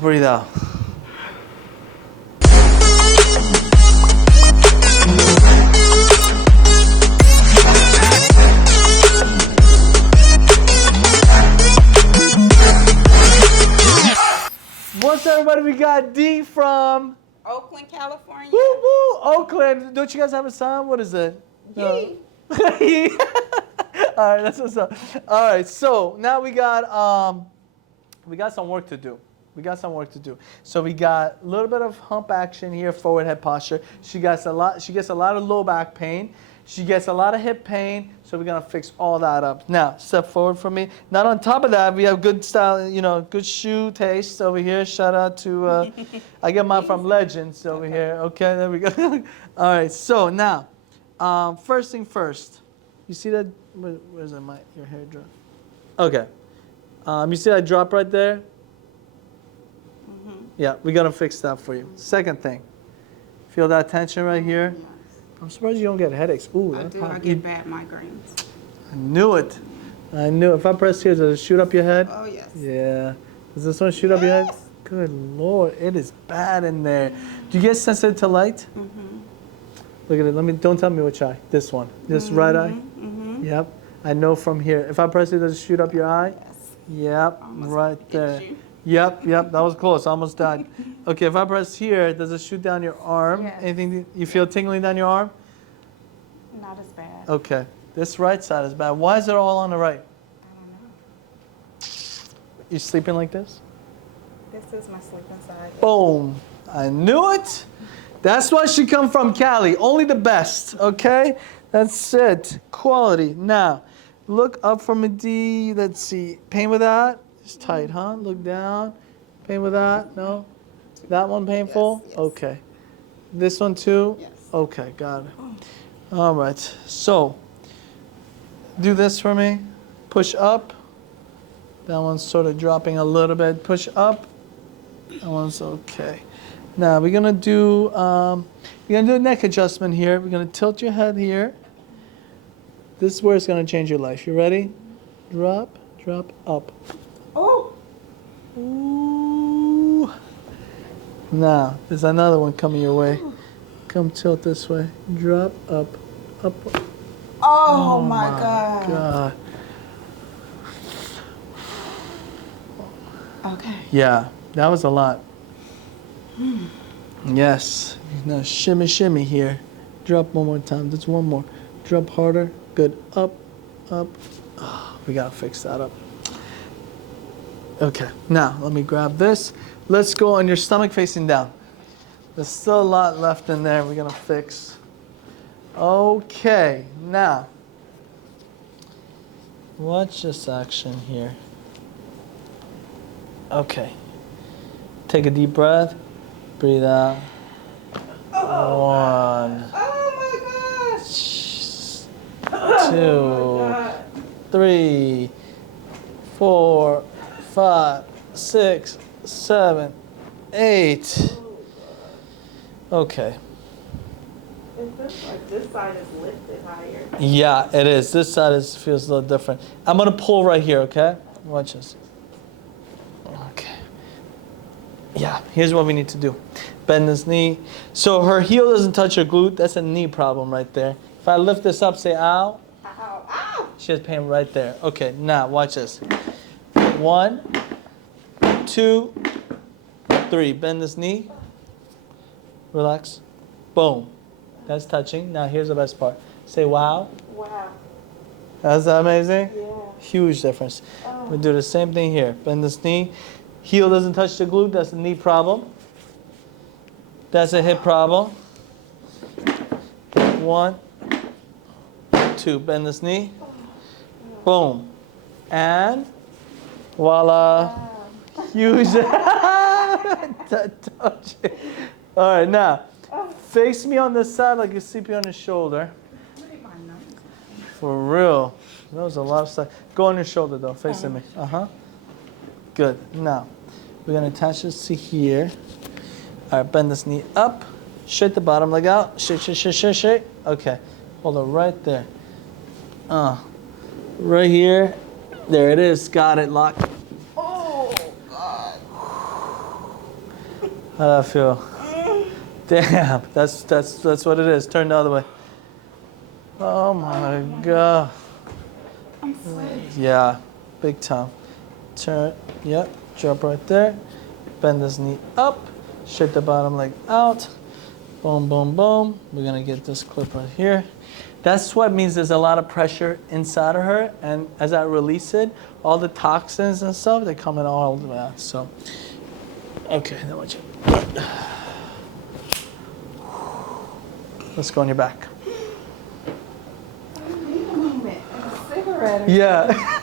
Breathe out. What's up, everybody? We got D from Oakland, California. Woo woo, Oakland. Don't you guys have a song? What is it? Yee. All right, that's what's up. All right, so now we got some work to do. So we got a little bit of hump action here, forward head posture. She gets a lot of low back pain. She gets a lot of hip pain. So we're gonna fix all that up. Now, step forward for me. Now on top of that, we have good style, good shoe taste over here. Shout out to, I get mine from Legends over here. Okay, there we go. All right, so now, first thing first. You see that? Where's your hair drop? Okay. You see that drop right there? Mm-hmm. Yeah, we're gonna fix that for you. Second thing, feel that tension right here? Yes. I'm surprised you don't get headaches. Ooh, I do. I get bad migraines. I knew it. If I press here, does it shoot up your head? Oh yes. Yeah. Does this one shoot up your head? Good Lord, it is bad in there. Do you get sensitive to light? Mm-hmm. Look at it. Don't tell me which eye. This one. This right eye. Mm-hmm. Yep. I know from here. If I press it, does it shoot up your eye? Yes. Yep. Right there. Yep. That was close. Almost died. Okay. If I press here, does it shoot down your arm? Yes. Anything you feel tingling down your arm? Not as bad. Okay. This right side is bad. Why is it all on the right? I don't know. You sleeping like this? This is my sleeping side. Boom. I knew it. That's why she come from Cali. Only the best, okay? That's it. Quality. Now, look up from a D. Let's see. Pain with that? It's tight, huh? Look down. Pain with that? No? That one painful? Yes. Okay. This one too? Yes. Okay, got it. All right. So, do this for me. Push up. That one's sort of dropping a little bit. Push up. That one's okay. Now we're gonna do a neck adjustment here. We're gonna tilt your head here. This is where it's gonna change your life. You ready? Drop, drop, up. Oh. Ooh. Now there's another one coming your way. Come tilt this way. Drop, up, up. Oh my God. Okay. Yeah, that was a lot. Yes. Now shimmy, shimmy here. Drop one more time. Just one more. Drop harder. Good. Up, up. Oh, we gotta fix that up. Okay. Now let me grab this. Let's go on your stomach facing down. There's still a lot left in there. We're gonna fix. Okay. Now, watch this action here. Okay. Take a deep breath. Breathe out. One. Oh my gosh. 2, 3, 4, 5, 6, 7, 8. Okay. Is this like this side is lifted higher? Yeah, it is. This side feels a little different. I'm gonna pull right here, okay? Watch this. Okay. Yeah, here's what we need to do. Bend this knee. So her heel doesn't touch her glute. That's a knee problem right there. If I lift this up, say ow. Ow. Ow. She has pain right there. Okay, now watch this. 1, 2, 3. Bend this knee. Relax. Boom. That's touching. Now here's the best part. Say wow. Wow. That's amazing? Yeah. Huge difference. We do the same thing here. Bend this knee. Heel doesn't touch the glute. That's a knee problem. That's a hip problem. 1, 2. Bend this knee. Boom. And voila. Wow. Huge. All right, now face me on this side like you're sleeping on your shoulder. For real. That was a lot of stuff. Go on your shoulder though, facing me. Good. Now, we're gonna attach this to here. All right, bend this knee up. Straight the bottom leg out. Shake, shake, shake, shake, shake. Okay. Hold it right there. Right here. There it is. Got it. Lock. Oh, God. How do I feel? Damn, that's what it is. Turn the other way. Oh my God. I'm sweating. Yeah, big time. Turn, yep, drop right there. Bend this knee up, shake the bottom leg out. Boom, boom, boom. We're gonna get this clip right here. That's what means there's a lot of pressure inside of her, and as I release it, all the toxins and stuff, they come in all the way out. So, okay, now watch it. Let's go on your back. I need a moment. A cigarette. Yeah.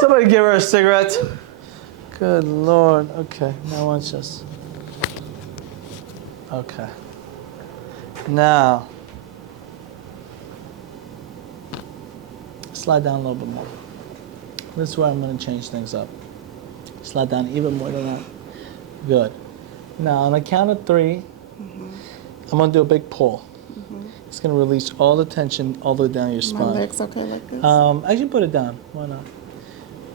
Somebody give her a cigarette. Good Lord. Okay, now watch this. Okay. Now, slide down a little bit more. This is where I'm going to change things up. Slide down even more than that. Good. Now, on the count of 3, I'm going to do a big pull. It's going to release all the tension all the way down your spine. My legs okay like this? Actually, put it down. Why not?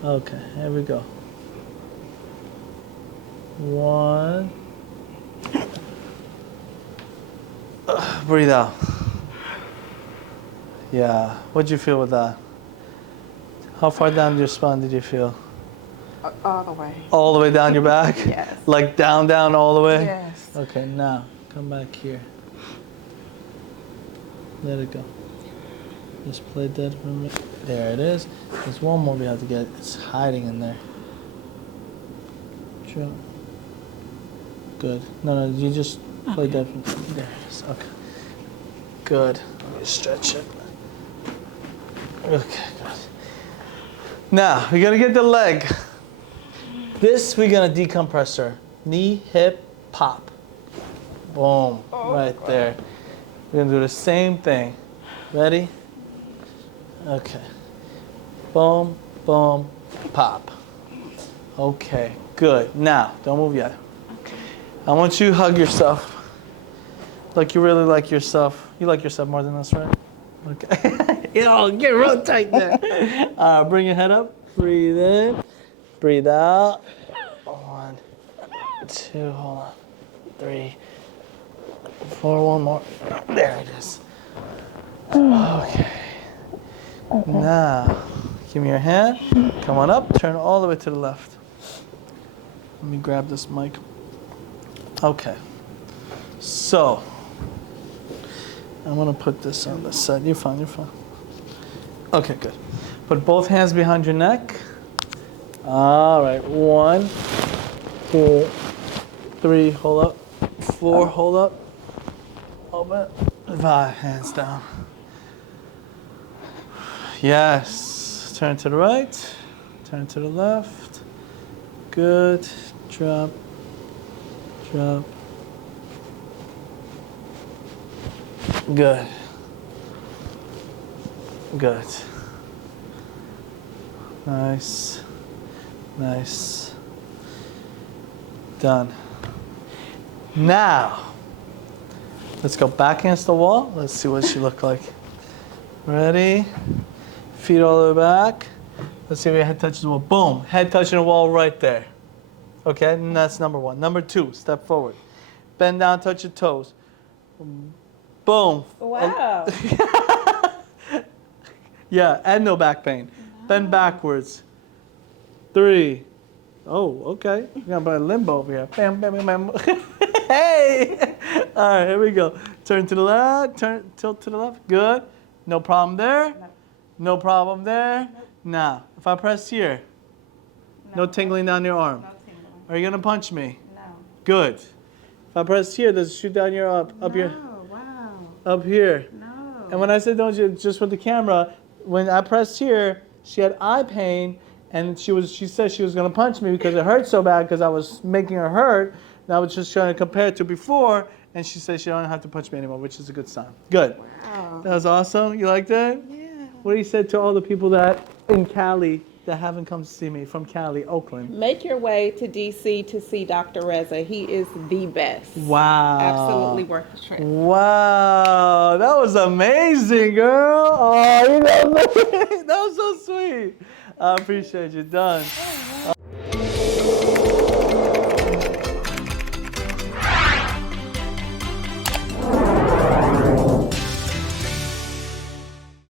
Okay, here we go. 1. Breathe out. Yeah. What'd you feel with that? How far down your spine did you feel? All the way. All the way down your back? Yes. Like down, all the way? Yes. Okay, now come back here. Let it go. Just play dead for a minute. There it is. There's one more we have to get. It's hiding in there. Sure. Good. No, you just play dead. There it is. Okay. Good. Let me stretch it. Okay, good. Now, we're going to get the leg. This, we're going to decompress her. Knee, hip, pop. Boom. Right there. We're going to do the same thing. Ready? Okay. Boom, boom, pop. Okay, good. Now, don't move yet. I want you to hug yourself. Like you really like yourself. You like yourself more than us, right? Okay. Yo, get real tight there. Bring your head up. Breathe in. Breathe out. 1, 2, hold on. 3, 4, one more. There it is. Okay. Now, give me your hand. Come on up. Turn all the way to the left. Let me grab this mic. Okay. So, I'm going to put this on this side. You're fine, you're fine. Okay, good. Put both hands behind your neck. All right. 1, 2, 3, hold up. 4, hold up. Open. 5, hands down. Yes. Turn to the right. Turn to the left. Good. Drop. Drop. Good. Good. Nice. Nice. Done. Now, let's go back against the wall. Let's see what she look like. Ready? Feet all the way back. Let's see if your head touches the wall. Boom. Head touching the wall right there. Okay, and that's number 1. Number 2, step forward. Bend down, touch your toes. Boom. Wow. Yeah, and no back pain. Bend backwards. 3. Oh, okay. We got about a limbo over here. Bam, bam, bam, bam. Hey! All right, here we go. Turn to the left, tilt to the left. Good. No problem there. No problem there. Now, if I press here, no tingling down your arm. No tingling. Are you gonna punch me? No. Good. If I press here, does it shoot down your up here? No, wow. Up here. No. And when I said don't you just with the camera, when I pressed here, she had eye pain, and she said she was gonna punch me because it hurt so bad because I was making her hurt. And I was just trying to compare it to before, and she said she don't have to punch me anymore, which is a good sign. Good. Wow. That was awesome. You like that? Yeah. What do you say to all the people that in Cali that haven't come to see me from Cali, Oakland? Make your way to DC to see Dr. Reza. He is the best. Wow. Absolutely worth the trip. Wow. That was amazing, girl. Oh, you know, that was so sweet. I appreciate you. Done.